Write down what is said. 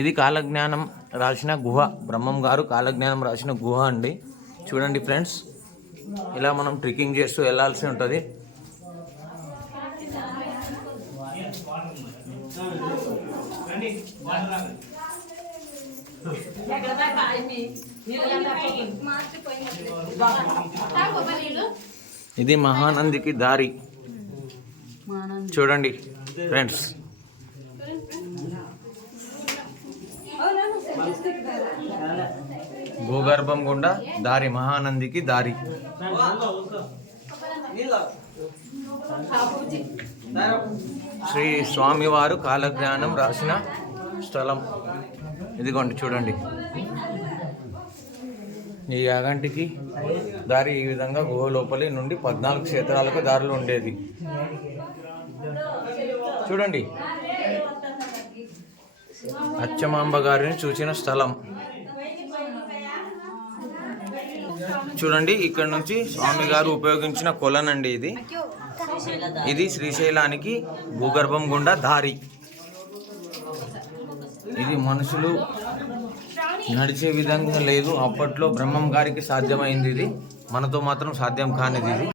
ఇది కాలజ్ఞానం రాసిన గుహ, బ్రహ్మం గారు కాలజ్ఞానం రాసిన గుహ అండి. చూడండి ఫ్రెండ్స్, ఇలా మనం ట్రెక్కింగ్ చేస్తూ వెళ్ళాల్సి ఉంటుంది. ఇది మహానందికి దారి. చూడండి ఫ్రెండ్స్, భూగర్భం గుండా దారి, మహానందికి దారి. శ్రీ స్వామివారు కాలజ్ఞానం రాసిన స్థలం ఇదిగోండి. చూడండి, ఈ యాగంటికి దారి ఈ విధంగా గుహ లోపలి నుండి 14 క్షేత్రాలకు దారులు ఉండేది. చూడండి, అచ్చమాంబ గారిని చూసిన స్థలం. చూడండి, ఇక్కడ నుంచి స్వామి గారు ఉపయోగించిన కొలనండి ఇది. ఇది శ్రీశైలానికి భూగర్భం గుండా దారి. ఇది మనుషులు నడిచే విధంగా లేదు. అప్పట్లో బ్రహ్మం గారికి సాధ్యమైంది ఇది, మనతో మాత్రం సాధ్యం కానిది ఇది.